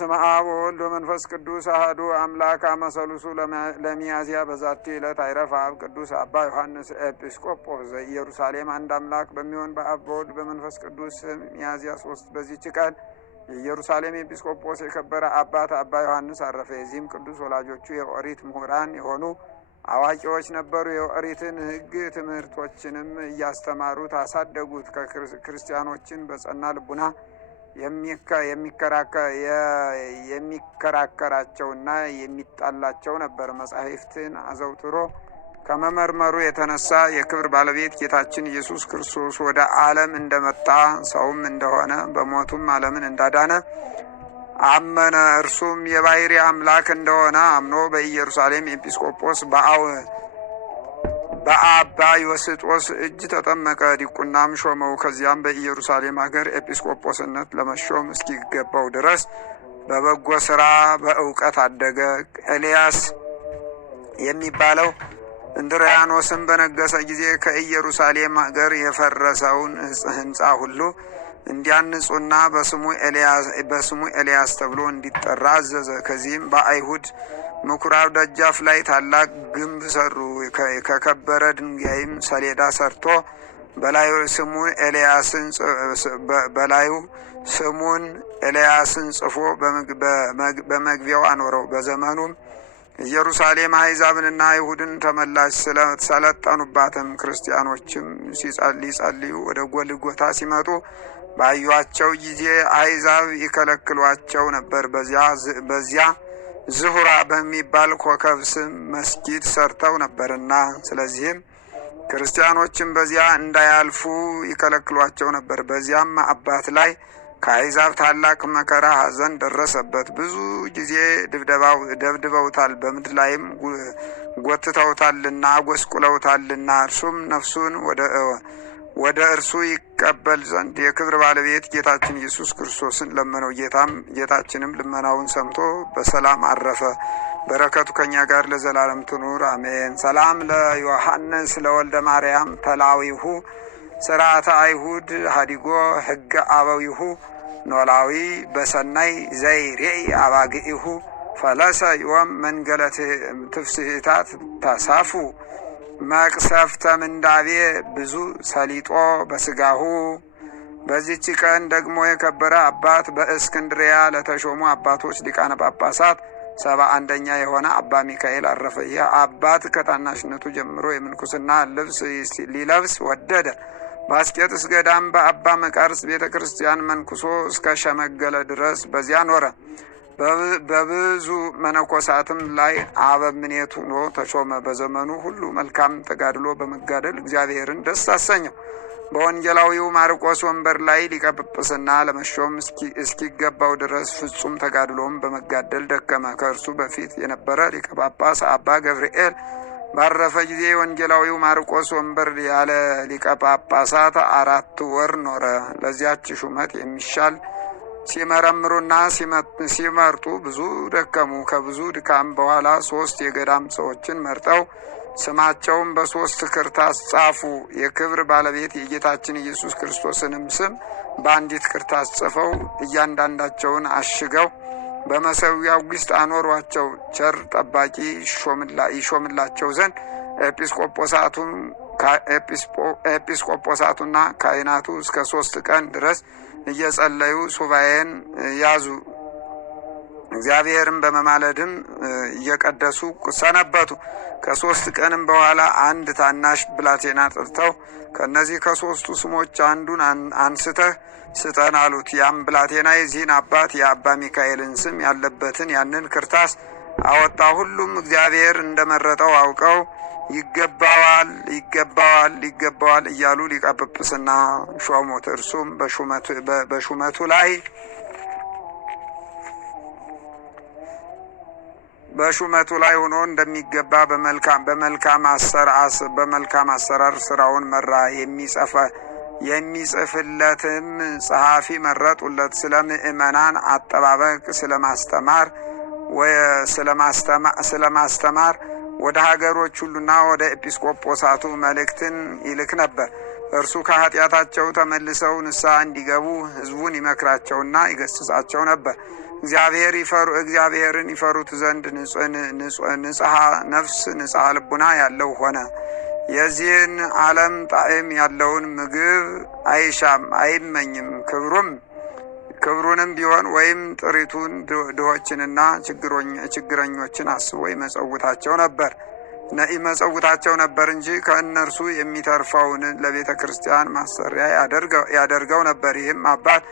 በስመ አብ ወወልድ ወመንፈስ ቅዱስ አሐዱ አምላክ አመሰሉሱ ለሚያዝያ በዛቲ ዕለት አይረፍ አብ ቅዱስ አባ ዮሐንስ ኤጲስቆጶስ ዘኢየሩሳሌም። አንድ አምላክ በሚሆን በአብ በወልድ በመንፈስ ቅዱስ ስም ሚያዝያ 3 በዚህች ቀን የኢየሩሳሌም ኤጲስቆጶስ የከበረ አባት አባ ዮሐንስ አረፈ። የዚህም ቅዱስ ወላጆቹ የኦሪት ምሁራን የሆኑ አዋቂዎች ነበሩ። የኦሪትን ሕግ ትምህርቶችንም እያስተማሩት አሳደጉት። ክርስቲያኖችን በጸና ልቡና የሚከራከራቸውና የሚጣላቸው ነበር። መጻሕፍትን አዘውትሮ ከመመርመሩ የተነሳ የክብር ባለቤት ጌታችን ኢየሱስ ክርስቶስ ወደ ዓለም እንደመጣ ሰውም እንደሆነ በሞቱም ዓለምን እንዳዳነ አመነ። እርሱም የባሕርይ አምላክ እንደሆነ አምኖ በኢየሩሳሌም ኤጲስቆጶስ በአባ ዮስጦስ እጅ ተጠመቀ። ዲቁናም ሾመው። ከዚያም በኢየሩሳሌም ሀገር ኤጲስቆጶስነት ለመሾም እስኪገባው ድረስ በበጎ ሥራ በእውቀት አደገ። ኤልያስ የሚባለው እንድርያኖስም በነገሰ ጊዜ ከኢየሩሳሌም ሀገር የፈረሰውን ሕንፃ ሁሉ እንዲያንጹና በስሙ ኤልያስ ተብሎ እንዲጠራ አዘዘ። ከዚህም በአይሁድ ምኩራብ ደጃፍ ላይ ታላቅ ግንብ ሰሩ። ከከበረ ድንጋይም ሰሌዳ ሰርቶ በላዩ ስሙን ኤልያስን ጽፎ በመግቢያው አኖረው። በዘመኑም ኢየሩሳሌም አሕዛብንና አይሁድን ተመላሽ ሰለጠኑባትም። ክርስቲያኖችም ሊጸልዩ ወደ ጎልጎታ ሲመጡ ባዩአቸው ጊዜ አሕዛብ ይከለክሏቸው ነበር። በዚያ ዝሁራ በሚባል ኮከብ ስም መስጊድ ሰርተው ነበርና፣ ስለዚህም ክርስቲያኖችም በዚያ እንዳያልፉ ይከለክሏቸው ነበር። በዚያም አባት ላይ ከአሕዛብ ታላቅ መከራ ሐዘን ደረሰበት። ብዙ ጊዜ ደብድበውታል፣ በምድር ላይም ጎትተውታልና አጐስቁለውታልና። እርሱም ነፍሱን ወደ እርሱ ይቀበል ዘንድ የክብር ባለቤት ጌታችን ኢየሱስ ክርስቶስን ለመነው። ጌታችንም ልመናውን ሰምቶ በሰላም አረፈ። በረከቱ ከኛ ጋር ለዘላለም ትኑር አሜን። ሰላም ለዮሐንስ ለወልደ ማርያም ተላዊሁ ስርዓተ አይሁድ ሀዲጎ ሕገ አበዊሁ ኖላዊ በሰናይ ዘይሬኢ አባግኢሁ ፈለሰ ዮም መንገለ ትፍስሕታት ተሳፉ መቅሰፍተ ምንዳቤ ብዙ ሰሊጦ በስጋሁ። በዚች ቀን ደግሞ የከበረ አባት በእስክንድሪያ ለተሾሙ አባቶች ሊቃነ ጳጳሳት 71ኛ የሆነ አባ ሚካኤል አረፈ። ይህ አባት ከታናሽነቱ ጀምሮ የምንኩስና ልብስ ሊለብስ ወደደ። በአስቄጥስ ገዳም በአባ መቃርስ ቤተ ክርስቲያን መንኩሶ እስከ ሸመገለ ድረስ በዚያ ኖረ። በብዙ መነኮሳትም ላይ አበምኔት ሆኖ ተሾመ። በዘመኑ ሁሉ መልካም ተጋድሎ በመጋደል እግዚአብሔርን ደስ አሰኘው። በወንጌላዊው ማርቆስ ወንበር ላይ ሊቀ ጵጵስና ለመሾም እስኪገባው ድረስ ፍጹም ተጋድሎም በመጋደል ደከመ። ከእርሱ በፊት የነበረ ሊቀ ጳጳስ አባ ገብርኤል ባረፈ ጊዜ ወንጌላዊው ማርቆስ ወንበር ያለ ሊቀ ጳጳሳት 4 ወር ኖረ። ለዚያች ሹመት የሚሻል ሲመረምሩና ሲመርጡ ብዙ ደከሙ። ከብዙ ድካም በኋላ 3 የገዳም ሰዎችን መርጠው ስማቸውን በ3 ክርታስ ጻፉ። የክብር ባለቤት የጌታችን ኢየሱስ ክርስቶስንም ስም በአንዲት ክርታስ ጽፈው እያንዳንዳቸውን አሽገው በመሠዊያው ውስጥ አኖሯቸው። ቸር ጠባቂ ይሾምላቸው ዘንድ ኤጲስቆጶሳቱና ካህናቱ እስከ 3 ቀን ድረስ እየጸለዩ ሱባኤን ያዙ። እግዚአብሔርን በመማለድም እየቀደሱ ሰነበቱ። ከ3 ቀንም በኋላ አንድ ታናሽ ብላቴና ጠርተው ከእነዚህ ከ3ቱ ስሞች አንዱን አንስተህ ስጠን አሉት። ያም ብላቴና የዚህን አባት የአባ ሚካኤልን ስም ያለበትን ያንን ክርታስ አወጣ። ሁሉም እግዚአብሔር እንደመረጠው አውቀው ይገባዋል እያሉ ሊቀ ጵጵስና ሾሙት። እርሱም በሹመቱ ላይ ሆኖ እንደሚገባ በመልካም አሰራር ስራውን መራ። የሚጽፍለትም ጸሐፊ መረጡለት። ስለ ምእመናን አጠባበቅ ስለማስተማር ወደ ሀገሮች ሁሉና ወደ ኤጲስቆጶሳቱ መልእክትን ይልክ ነበር። እርሱ ከኃጢአታቸው ተመልሰው ንስሐ እንዲገቡ ሕዝቡን ይመክራቸውና ይገስጻቸው ነበር። እግዚአብሔርን ይፈሩት ዘንድ ንጽሐ ነፍስ ንጽሐ ልቡና ያለው ሆነ። የዚህን ዓለም ጣዕም ያለውን ምግብ አይሻም አይመኝም። ክብሩንም ቢሆን ወይም ጥሪቱን ድሆችንና ችግረኞችን አስቦ ይመጸውታቸው ነበር እንጂ ከእነርሱ የሚተርፈውን ለቤተ ክርስቲያን ማሰሪያ ያደርገው ነበር። ይህም አባት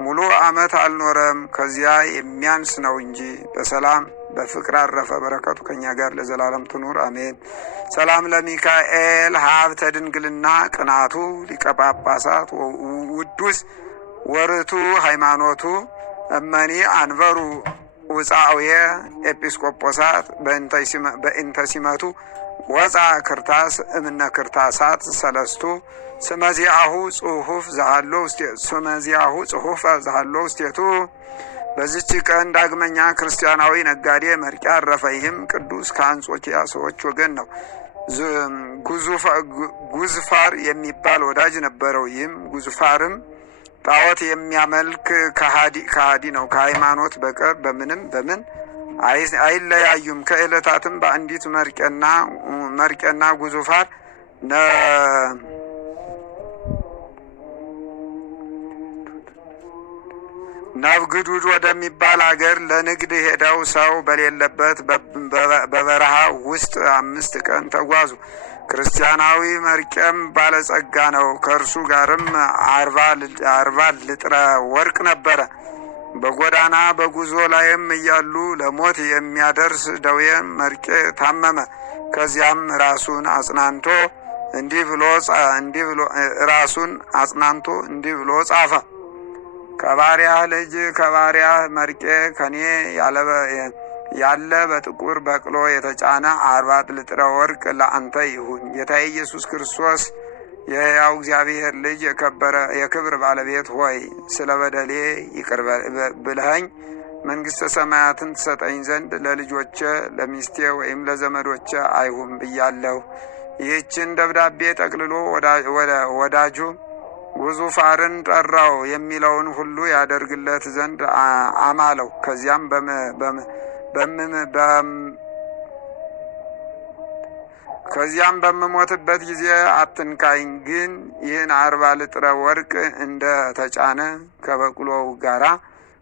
ሙሉ ዓመት አልኖረም፣ ከዚያ የሚያንስ ነው እንጂ በሰላም በፍቅር አረፈ። በረከቱ ከኛ ጋር ለዘላለም ትኑር አሜን። ሰላም ለሚካኤል ሀብተ ድንግልና ቅናቱ ሊቀ ጳጳሳት ውዱስ ወርቱ ሃይማኖቱ እመኒ አንበሩ ውፃውየ ኤጲስቆጶሳት በእንተ ሲመቱ ወፃ ክርታስ እምነ ክርታሳት ሰለስቱ ስመዚአሁ ጽሑፍ ዘሃሎ ውስቴቱ። በዚች ቀን ዳግመኛ ክርስቲያናዊ ነጋዴ መርቄ አረፈ። ይህም ቅዱስ ከአንጾኪያ ሰዎች ወገን ነው። ጉዝፋር የሚባል ወዳጅ ነበረው። ይህም ጉዝፋርም ጣዖት የሚያመልክ ከሃዲ ነው። ከሃይማኖት በቀር በምን አይለያዩም። ከዕለታትም በአንዲት መርቄና ጉዙፋር ነብግዱድ ወደሚባል አገር ለንግድ ሄደው ሰው በሌለበት በበረሃ ውስጥ 5 ቀን ተጓዙ። ክርስቲያናዊ መርቄም ባለጸጋ ነው። ከእርሱ ጋርም 40 ልጥረ ወርቅ ነበረ። በጎዳና በጉዞ ላይም እያሉ ለሞት የሚያደርስ ደዌን መርቄ ታመመ። ከዚያም ራሱን አጽናንቶ እንዲህ ብሎ ጻፈ። ከባሪያህ መርቄ ከኔ ያለ በጥቁር በቅሎ የተጫነ 40 ልጥረ ወርቅ ለአንተ ይሁን። ጌታዬ ኢየሱስ ክርስቶስ የሕያው እግዚአብሔር ልጅ የክብር ባለቤት ሆይ ስለ በደሌ ይቅር ብለኸኝ መንግሥተ ሰማያትን ትሰጠኝ ዘንድ ለልጆቼ ለሚስቴ ወይም ለዘመዶቼ አይሁን ብያለሁ። ይህችን ደብዳቤ ጠቅልሎ ወዳጁ ጉዙፋርን ጠራው። የሚለውን ሁሉ ያደርግለት ዘንድ አማለው። ከዚያም በምሞትበት ጊዜ አትንካኝ፣ ግን ይህን 40 ልጥረ ወርቅ እንደ ተጫነ ከበቅሎው ጋራ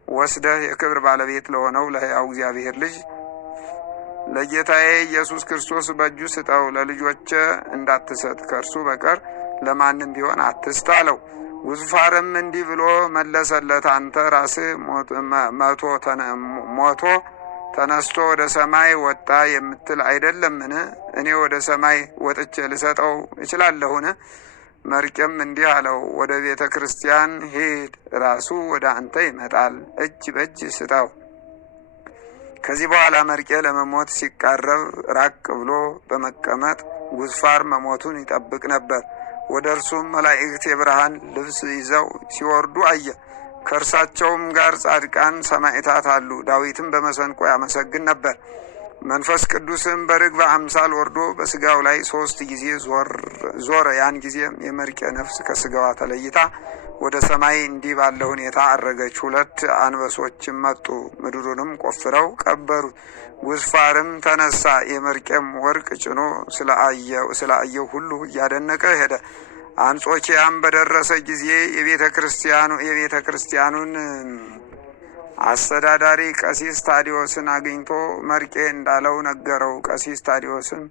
ወስደህ የክብር ባለቤት ለሆነው ለሕያው እግዚአብሔር ልጅ ለጌታዬ ኢየሱስ ክርስቶስ በእጁ ስጠው። ለልጆቼ እንዳትሰጥ ከእርሱ በቀር ለማንም ቢሆን አትስጥ አለው። ጉዙፋርም እንዲህ ብሎ መለሰለት፣ አንተ ራስህ ሞቶ ተነስቶ ወደ ሰማይ ወጣ የምትል አይደለምን? እኔ ወደ ሰማይ ወጥቼ ልሰጠው እችላለሁን? መርቄም እንዲህ አለው፣ ወደ ቤተ ክርስቲያን ሂድ፣ ራሱ ወደ አንተ ይመጣል፣ እጅ በእጅ ስጠው። ከዚህ በኋላ መርቄ ለመሞት ሲቃረብ ራቅ ብሎ በመቀመጥ ጉዝፋር መሞቱን ይጠብቅ ነበር። ወደ እርሱም መላእክት የብርሃን ልብስ ይዘው ሲወርዱ አየ። ከእርሳቸውም ጋር ጻድቃን ሰማዕታት አሉ። ዳዊትም በመሰንቆ ያመሰግን ነበር። መንፈስ ቅዱስም በርግብ አምሳል ወርዶ በስጋው ላይ 3 ጊዜ ዞረ። ያን ጊዜም የመርቄ ነፍስ ከስጋዋ ተለይታ ወደ ሰማይ እንዲህ ባለ ሁኔታ አረገች። 2 አንበሶችም መጡ፣ ምድሩንም ቆፍረው ቀበሩት። ጉዝፋርም ተነሳ፣ የመርቄም ወርቅ ጭኖ ስላየው ሁሉ እያደነቀ ሄደ። አንጾኪያም በደረሰ ጊዜ የቤተ ክርስቲያኑን አስተዳዳሪ ቀሲስ ታዲዮስን አግኝቶ መርቄ እንዳለው ነገረው። ቀሲስ ታዲዮስም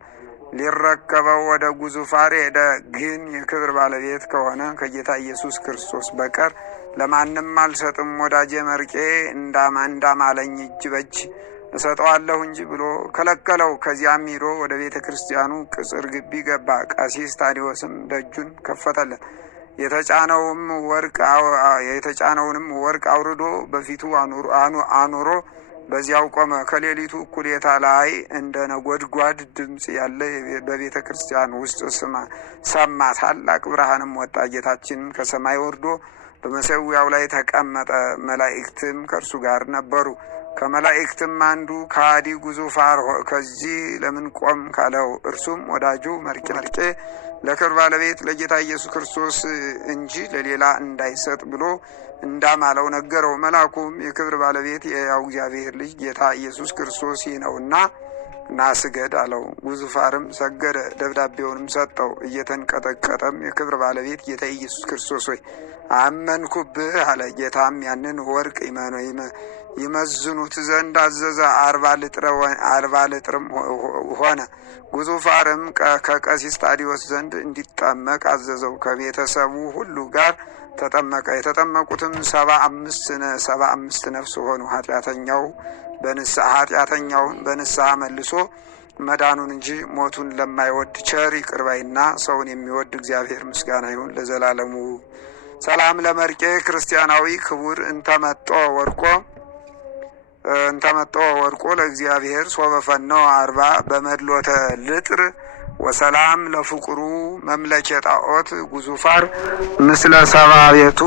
ሊረከበው ወደ ጉዙፋር ሄደ። ግን የክብር ባለቤት ከሆነ ከጌታ ኢየሱስ ክርስቶስ በቀር ለማንም አልሰጥም፣ ወዳጄ መርቄ እንዳማለኝ እጅ በእጅ እሰጠዋለሁ እንጂ ብሎ ከለከለው። ከዚያም ሂዶ ወደ ቤተ ክርስቲያኑ ቅጽር ግቢ ገባ። ቀሲስ ታዲዮስም ደጁን ከፈተለት። የተጫነውንም ወርቅ አውርዶ በፊቱ አኑሮ በዚያው ቆመ። ከሌሊቱ እኩሌታ ላይ እንደ ነጎድጓድ ድምፅ ያለ በቤተ ክርስቲያን ውስጥ ሰማ። ታላቅ ብርሃንም ወጣ። ጌታችን ከሰማይ ወርዶ በመሠዊያው ላይ ተቀመጠ። መላእክትም ከእርሱ ጋር ነበሩ። ከመላእክትም አንዱ ከሃዲ ጉዙፋር ከዚህ ለምን ቆም ካለው፣ እርሱም ወዳጁ መርቄ ለክብር ባለቤት ለጌታ ኢየሱስ ክርስቶስ እንጂ ለሌላ እንዳይሰጥ ብሎ እንዳማለው ነገረው። መልአኩም የክብር ባለቤት የሕያው እግዚአብሔር ልጅ ጌታ ኢየሱስ ክርስቶስ ይህ ነውና ና ስገድ አለው። ጉዙፋርም ሰገደ፣ ደብዳቤውንም ሰጠው። እየተንቀጠቀጠም የክብር ባለቤት ጌታ ኢየሱስ ክርስቶስ ሆይ አመንኩብህ አለ። ጌታም ያንን ወርቅ ይመዝኑት ዘንድ አዘዘ። 40 ልጥርም ሆነ። ጉዙፋርም ከቀሲስ ታዲዮስ ዘንድ እንዲጠመቅ አዘዘው። ከቤተሰቡ ሁሉ ጋር ተጠመቀ። የተጠመቁትም 75 ነፍስ ሆኑ። ኃጢአተኛውን በንስሐ መልሶ መዳኑን እንጂ ሞቱን ለማይወድ ቸር ይቅር ባይና ሰውን የሚወድ እግዚአብሔር ምስጋና ይሁን ለዘላለሙ። ሰላም ለመርቄ ክርስቲያናዊ ክቡር እንተመጦ ወርቆ ለእግዚአብሔር ሶበፈነው 40 በመድሎተ ልጥር ወሰላም ለፍቁሩ መምለኬ ጣዖት ጉዙፋር ምስለ ሰባ ቤቱ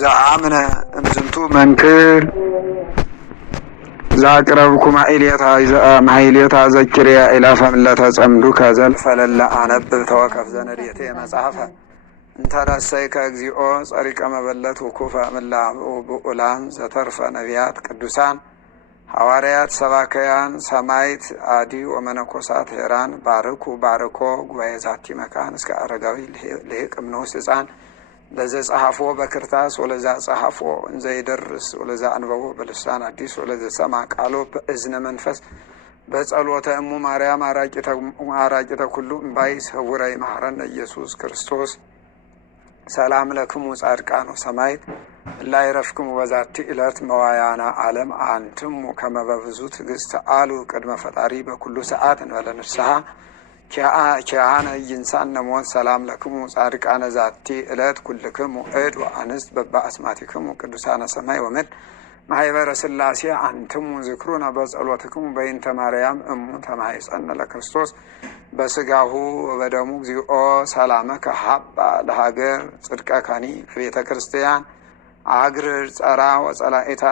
ዘአምነ እምዝንቱ መንክር ዛቅረብኩ ማሕሌታ ዘኪርያ ኢላፈም ለተጸምዱ ከዘልፈለላ አነብብ ተወከፍ ዘነዴቴ መጽሐፈ እንተረሰይ ከእግዚኦ ጸሪቀ መበለት ውኩፈ ምላብኡ ብኡላን ዘተርፈ ነቢያት ቅዱሳን ሐዋርያት ሰባከያን ሰማይት አዲ ወመነኮሳት ሄራን ባርኮ ጉባኤ ዛቲ መካን እስከ አረጋዊ ልሂቅ እምንውስጥ ሕፃን ለዘ ጸሐፎ በክርታስ ወለዛ ጸሐፎ እንዘ ይደርስ ወለዛ አንበቦ በልሳን አዲስ ወለዘ ሰማ ቃሎ በእዝነ መንፈስ በጸሎተ እሙ ማርያም አራቂተ ኩሉ እምባይ ሰውረይ መሐረነ ኢየሱስ ክርስቶስ። ሰላም ለክሙ ጻድቃን ወሰማዕት ላይ ረፍክሙ በዛቲ ዕለት መዋያና ዓለም አንትሙ ከመ በብዙ ትዕግስት አሉ ቅድመ ፈጣሪ በኩሉ ሰዓት እንበለ ንስሐ ኪያነ ይንሳነ ሞት። ሰላም ለክሙ ጻድቃነ ዛቲ ዕለት ኩልክሙ እድ ወአንስት በበአስማቲክሙ ቅዱሳነ ሰማይ ወምድር ማኅበረ ሥላሴ አንትሙ ዝክሩነ በጸሎትክሙ በይንተ ማርያም እሙ ተማኅፀነ ለክርስቶስ በስጋሁ ወበደሙ እግዚኦ ሰላመከ ሀባ ለሀገር ጽድቀከኒ በቤተ ክርስቲያን አግርር ጸራ ወጸላኤታ